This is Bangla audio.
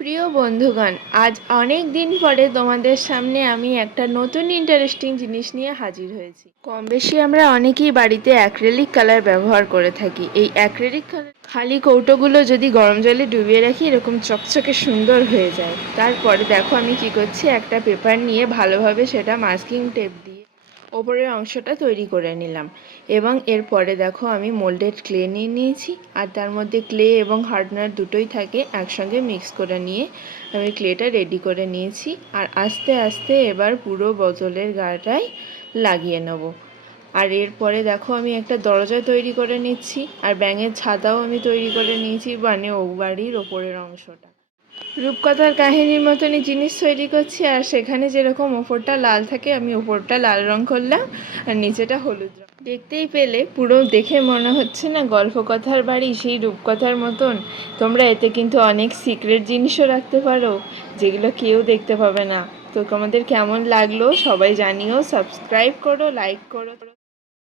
প্রিয় বন্ধুগণ, আজ অনেক দিন পরে তোমাদের সামনে আমি একটা নতুন ইন্টারেস্টিং জিনিস নিয়ে হাজির হয়েছি। কম বেশি আমরা অনেকেই বাড়িতে অ্যাক্রিলিক কালার ব্যবহার করে থাকি। এই অ্যাক্রিলিক কালার খালি কৌটোগুলো যদি গরম জলে ডুবিয়ে রাখি এরকম চকচকে সুন্দর হয়ে যায়। তারপরে দেখো আমি কি করছি, একটা পেপার নিয়ে ভালোভাবে সেটা মাস্কিং টেপ দিয়ে ওপরের অংশটা তৈরি করে নিলাম। এবং এরপরে দেখো আমি মোল্ডেড ক্লে নিয়ে নিয়েছি, আর তার মধ্যে ক্লে এবং হার্ডনার দুটোই থাকে, একসঙ্গে মিক্স করে নিয়ে আমি ক্লেটা রেডি করে নিয়েছি। আর আস্তে আস্তে এবার পুরো বোতলের গাটায় লাগিয়ে নেব। আর এরপরে দেখো আমি একটা দরজা তৈরি করে নিচ্ছি, আর ব্যাঙের ছাতাও আমি তৈরি করে নিয়েছি, মানে ও বাড়ির ওপরের অংশটা। রূপকথার কাহিনীর মতনই জিনিস তৈরি করছি, আর সেখানে যেরকম ওপরটা লাল থাকে আমি ওপরটা লাল রং করলাম আর নিচেটা হলুদ রং। দেখতেই পেলে পুরো দেখে মনে হচ্ছে না গল্পকথার বাড়ি সেই রূপকথার মতন। তোমরা এতে কিন্তু অনেক সিক্রেট জিনিসও রাখতে পারো, যেগুলো কেউ দেখতে পাবে না। তো তোমাদের কেমন লাগলো সবাই জানিও, সাবস্ক্রাইব করো, লাইক করো।